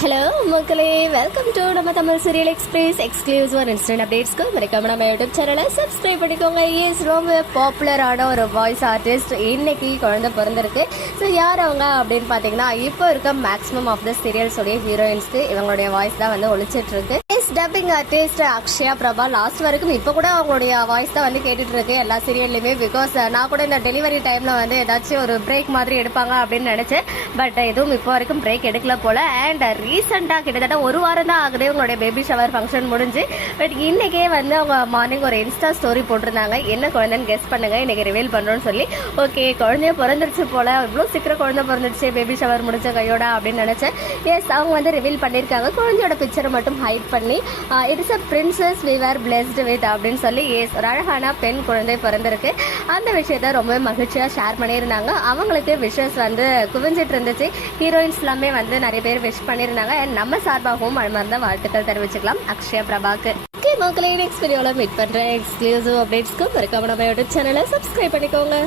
Hello மக்களே, welcome to நம்ம Tamil serial express exclusive and instant அப்டேட்ஸ்க்கு மறக்காம நம்ம யூடியூப் சேனலை சப்ஸ்கிரைப் பண்ணிக்கோங்க. இஸ் ரொம்ப பாப்புலரான ஒரு வாய்ஸ் ஆர்டிஸ்ட். இன்னைக்கு குழந்தை பிறந்திருக்கு. ஸோ யார் அவங்க அப்படின்னு பார்த்தீங்கன்னா, இப்போ இருக்க மேக்ஸிமம் ஆஃப் த சீரியல்ஸோடைய ஹீரோயின்ஸ்க்கு இவங்களுடைய வாய்ஸ் தான் வந்து ஒழிச்சிட்டு இருக்கு. Dubbing artist Akshaya Prabha last வரைக்கும் இப்போ கூட அவங்களுடைய வாய்ஸ் தான் வந்து கேட்டுட்டு இருக்கு எல்லா சீரியல்லையுமே. பிகாஸ் நான் கூட இந்த டெலிவரி டைம்ல வந்து ஏதாச்சும் ஒரு பிரேக் மாதிரி எடுப்பாங்க அப்படின்னு நினைச்சேன். பட் எதுவும் இப்போ வரைக்கும் பிரேக் எடுக்கல போல. அண்ட் ரீசெண்டாக கிட்டத்தட்ட ஒரு வாரம் தான் ஆகுது உங்களுடைய பேபி ஷவர் ஃபங்க்ஷன் முடிஞ்சு. பட் இன்னைக்கே வந்து அவங்க மார்னிங் ஒரு இன்ஸ்டா ஸ்டோரி போட்டிருந்தாங்க. என்ன குழந்தைன்னு கெஸ் பண்ணுங்க, இன்னைக்கு ரிவீல் பண்றோம்னு சொல்லி. ஓகே, குழந்தைய பிறந்துருச்சு போல, இவ்வளோ சீக்கிரம் குழந்தை பிறந்துருச்சு பேபி ஷவர் முடிச்ச கையோட அப்படின்னு நினைச்சேன். எஸ், அவங்க வந்து ரிவீல் பண்ணியிருக்காங்க. குழந்தையோட பிக்சரை மட்டும் ஹைட் பண்ணி it is a princess we are blessed with அப்படின்னு சொல்லி எஸ், ஒரு அழகான பெண் குழந்தை பிறந்திருக்கு. அந்த விஷயத்த ரொம்பவே மகிழ்ச்சியாக ஷேர் பண்ணியிருந்தாங்க. அவங்களுக்கு விஷஸ் வந்து குவிஞ்சிட்டு இருந்துச்சு. ஹீரோயின்ஸ் எல்லாமே வந்து நிறைய பேர் விஷ் பண்ணியிருந்தாங்க. நம்ம சார்பாகவும் அழ்மார்ந்த வாழ்த்துக்கள் தெரிவிச்சுக்கலாம் அக்ஷயா பிரபாக்கு. ஓகே மக்களே, நெக்ஸ்ட் வீடியோவில் மீட் பண்ணுறேன். எக்ஸ்க்ளூசிவ் அப்டேட்ஸ்க்கு மறக்காம நம்ம யூடியூப் சேனலை சப்ஸ்கிரைப் பண்ணிக்கோங்க.